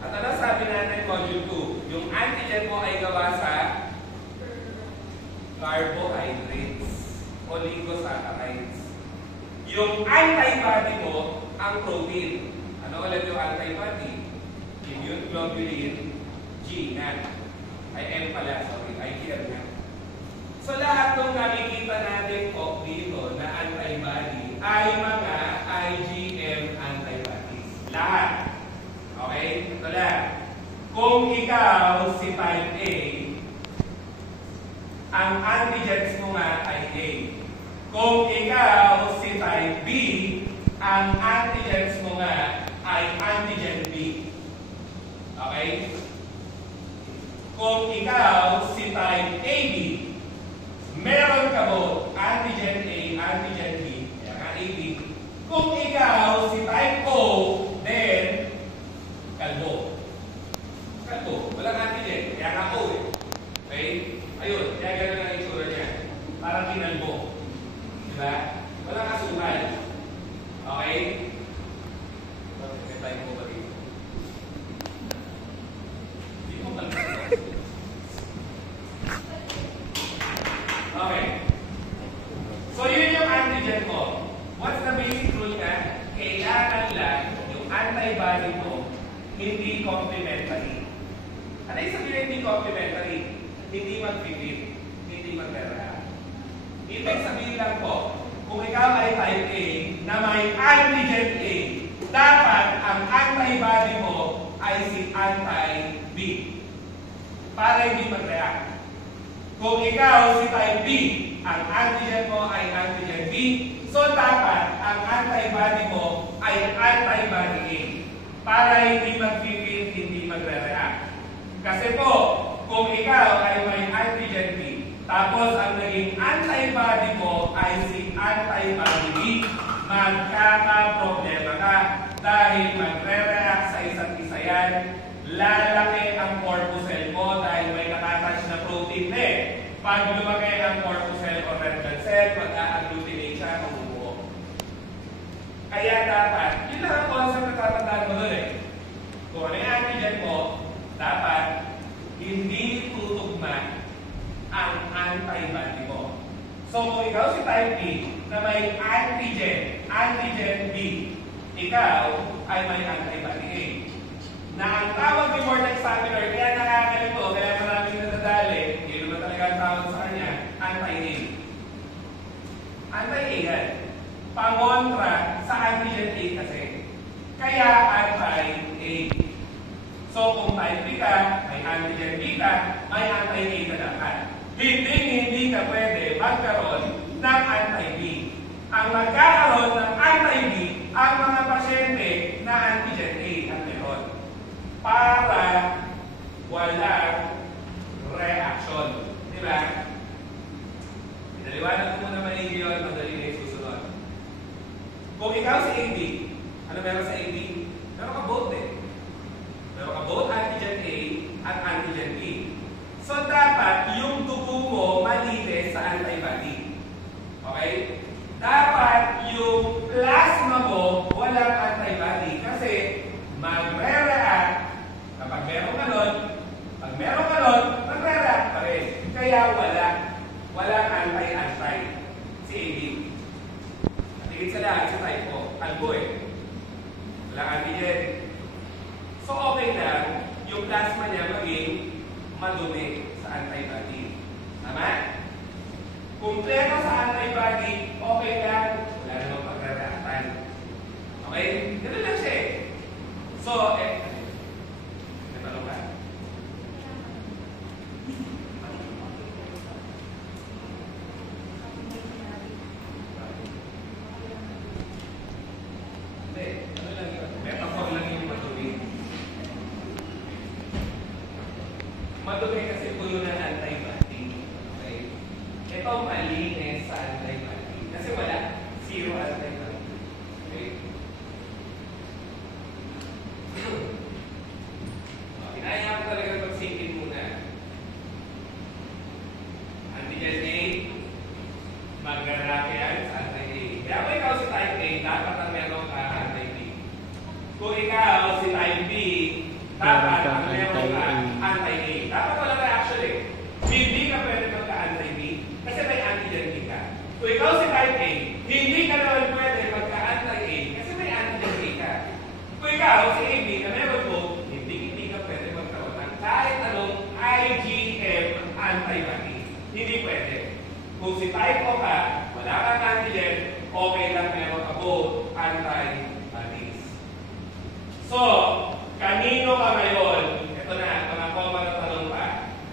At ano sabi natin module 2? Yung antigen mo ay gawa sa carbohydrates o ligosaccharides. Yung antibody mo, ang protein. Ano ulit yung antibody? Immune globulin G na. Ay M pala, sorry. IgM na. So lahat ng nakikita natin dito na antibody ay mga IgM antibodies. Lahat. Okay? Ito lang. Kung ikaw si type A, ang antigens mo nga ay A. Kung ikaw si type B, ang antigens mo nga ay antigen B. Okay? Kung ikaw si type AB, meron ka both antigen A, antigen B, kaya nga AB. Kung ikaw si type O, then kalbo. Kalbo. Walang antigen. Kaya nga O eh. Okay? Ayun. Kaya gano'n ang itsura niya. Parang kinalbo. Diba? Walang asukal. Okay? May time mo ba dito? Hindi mo kalbo. Okay. So, yun yung antigen mo. What's the basic rule ka? Kailangan lang yung antibody mo hindi complementary. Ano yung sabihin hindi complementary? Hindi mag-fit, hindi mag-react. Ibig sabihin lang po, kung ikaw ay type A na may antigen A, dapat ang antibody mo ay si anti-B para hindi mag-react. Kung ikaw si type B, ang antigen mo ay antigen B, so dapat ang antibody mo ay antibody A para hindi mag-fit, hindi magre-react. Kasi po, kung ikaw ay may antigen B, tapos ang naging antibody mo ay si antibody B, magkaka-problema ka dahil magre-react sa isa't isa yan, lalaki ang corpuscle mo dahil may nakatouch na protein na eh. Pag lumaki ang corpuscle cell, mag-agglutinate siya, mamumuo. Kaya dapat, yun lang ang concept na tatandaan mo doon eh. Kung ano yung antigen mo, dapat hindi tutugma ang antibody mo. So kung ikaw si type B na may antigen B, ikaw ay may antibody A. Na ang tawag ni Morton Examiner, kaya nakakalito, kaya maraming nadadali, hindi naman talaga ang tawag sa kanya, anti-A. Anti-A yan. Pangontra sa antigen A kasi. Kaya anti-A. So kung type B ka, may antigen B ka, may anti-A ka dapat. Hindi ka pwede magkaroon ng anti-B. Ang magkakaroon ng anti-B ang mga pasyente na antigen A ang meron. Para walang reaction. Di ba? Pinaliwanag ko muna maigi yun, madali na yung susunod. Kung ikaw si AB, ano meron sa AB? Meron ka both eh. Meron ka both antigen A at antigen B. So dapat yung dugo mo malinis sa antibody. Okay? Dapat yung plasma mo walang antibody kasi magre-react kapag meron ka nun, magre-react pa rin. Kaya walang anti-anti si AB. Natigit sa lahat sa type ko, albo eh. Walang antigen. So okay lang yung plasma niya maging madumi sa antibody. Tama? Kumpleto sa antibody, okay lang. Wala namang pagre-reactan. Okay? Ganun lang siya eh. So, natanong ka? Hindi, ano lang yun? Metaphor lang yung madumi. Madumi kasi puno ng antibody. Okay? Ito malinis sa antibody. Kasi wala. Zero antibody. Okay? Hinahayaan ko talaga pag-singin muna. Antigen A, mag-react yan sa anti-A. Kaya kung ikaw si type A, dapat ang meron ka anti-B. Kung ikaw si type B, dapat ang meron ka anti-A. Dapat wala reaction eh. Hindi ka pwede magka-anti-B kasi may antigen B ka. Kung ikaw si type A, hindi ka naman pwede magka-anti-A kasi may antigen A ka. Kung ikaw si AB na meron mo, hindi ka pwede magkaroon ng kahit anong IgM antibody. Hindi pwede. Kung si type O ka, wala kang antigen, okay lang meron ka both antibodies. So, kanino ka ngayon? Ito na, mga common na tanong pa.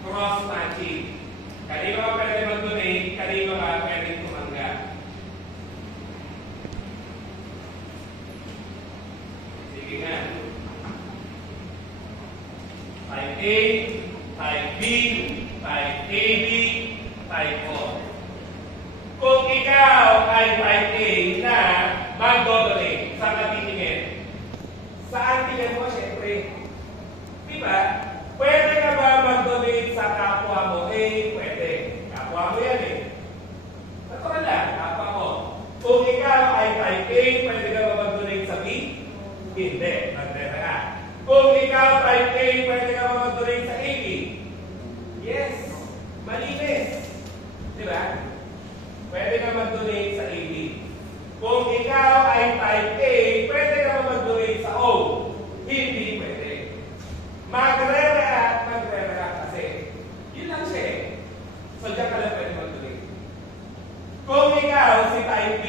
Cross-matching. Kanino ka pwede mag-donate? Kanino ka pwede tumanggap? Sige nga. Type A, Type B, Type AB, Type O. Kung ikaw ay Type A na mag-donate sa katitingin, sa antigen mo, syempre. Diba? Pwede ka ba mag-donate sa kapwa mo? Pwede. Kapwa mo yan eh. Natural lang, kapwa mo. Kung ikaw ay type A, pwede ka ba mag-donate sa B? Hindi. Magdeta ka. Kung ikaw type A, pwede ka ba mag-donate sa AB? Yes. Malinis. Diba? Pwede ka mag-donate sa AB. Kung ikaw ay type A, pwede ka ba mag-donate sa O? Hindi pwede. Magre-react kasi. Yun lang siya eh. So, diyan ka lang pwede mag-donate. Kung ikaw si type B,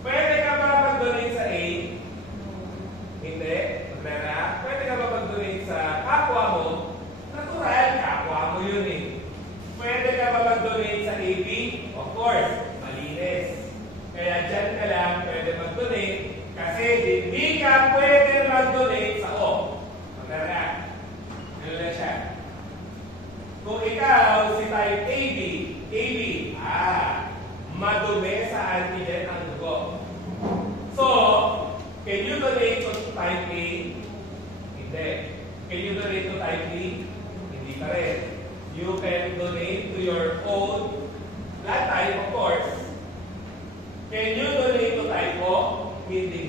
pwede ka ba mag-donate sa A? Hindi. Magre-react. Pwede ka ba mag-donate sa kapwa mo? Natural, kapwa mo yun eh. Pwede ka ba mag-donate sa AB? Of course, malinis. Kaya dyan ka lang pwede mag-donate kasi hindi ka pwede mag-donate sa O. Magre-react. Ganun lang siya. Kung ikaw si type AB, madumi sa antigen ang dugo. So, can you donate to type A? Hindi. Can you donate to type B? Hindi pa rin. You can donate to your own blood type, of course. Can you donate to type O? Hindi.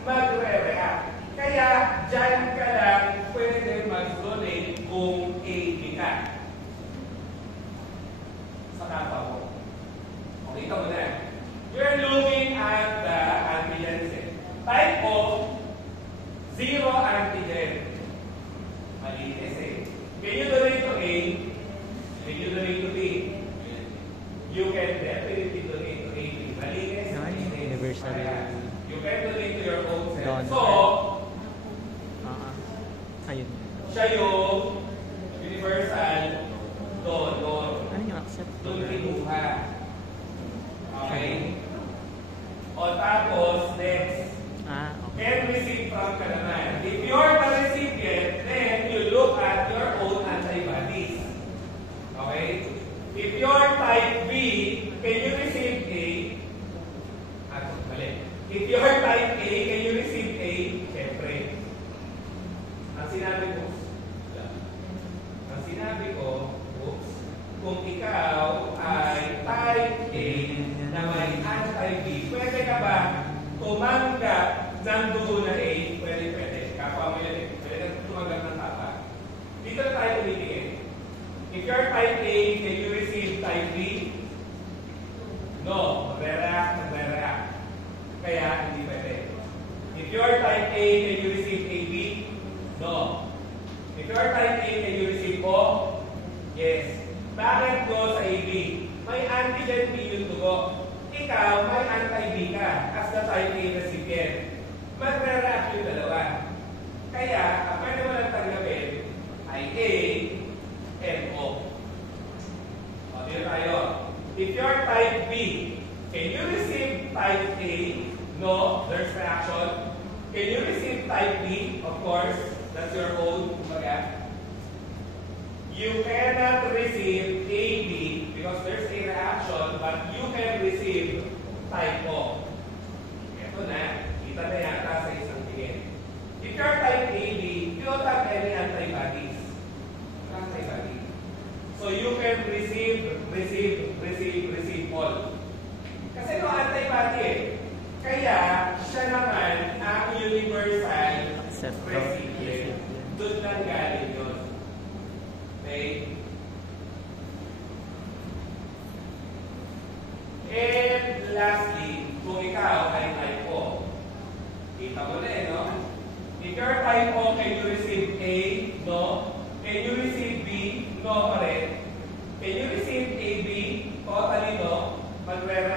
Magre-react. Kaya, dyan ka lang pwede mag-donate kung AB ka. Sa kapwa mo. Okay, ito muna. You're looking at the antigens. Type O, 0 antigen. Malinis eh. Can you donate to A? Can you donate to B? You can definitely donate to A. Malinis. Universal. You can donate to your own self. Don. So, Ayun. siya yung universal donor. Ano yung accept? Doon kinuha. Okay? O tapos, next. Okay. Can receive from ka naman. If you're the recipient, then you look at your own antibodies. Okay? If you're type B, can you receive A? Mali. If you're type A, can you receive A? Siyempre. Ang sinabi ko, kung ikaw ay type A na may anti-B, pwede ka ba tumanggap ng dugo na A? Pwede. Kapwa mo yan eh. Pwede ka tumanggap ng tapa. Dito na tayo umitingin. If you're type A, can you receive type B? No. Magre-react. Kaya hindi pwede. If you're type A, can you receive AB? No. If you're type A, can you receive O? Yes. Bakit go sa AB? May antigen B yung dugo. Ikaw, may anti-B ka as the type A recipient. Magre-react yung dalawa. Kaya, ang pwede mo lang tanggapin ay A and O. O, dito tayo. If you're type B, can you receive type A? No, there's reaction. Can you receive type B? Of course, that's your own. Kumbaga. You cannot receive AB because there's a reaction, but you can receive type O. Ito na, kita na yata sa isang tingin. If you're type AB, you don't have any antibodies. So you can receive all. Kasi no antibody eh. Kaya, siya naman ang universal recipient. Doon lang galing yun. Okay? And lastly, kung ikaw ay type O, kita mo na eh, no? If you're type O, can you receive A? No. Can you receive B? No pa rin. Can you receive AB? Totally no. Magre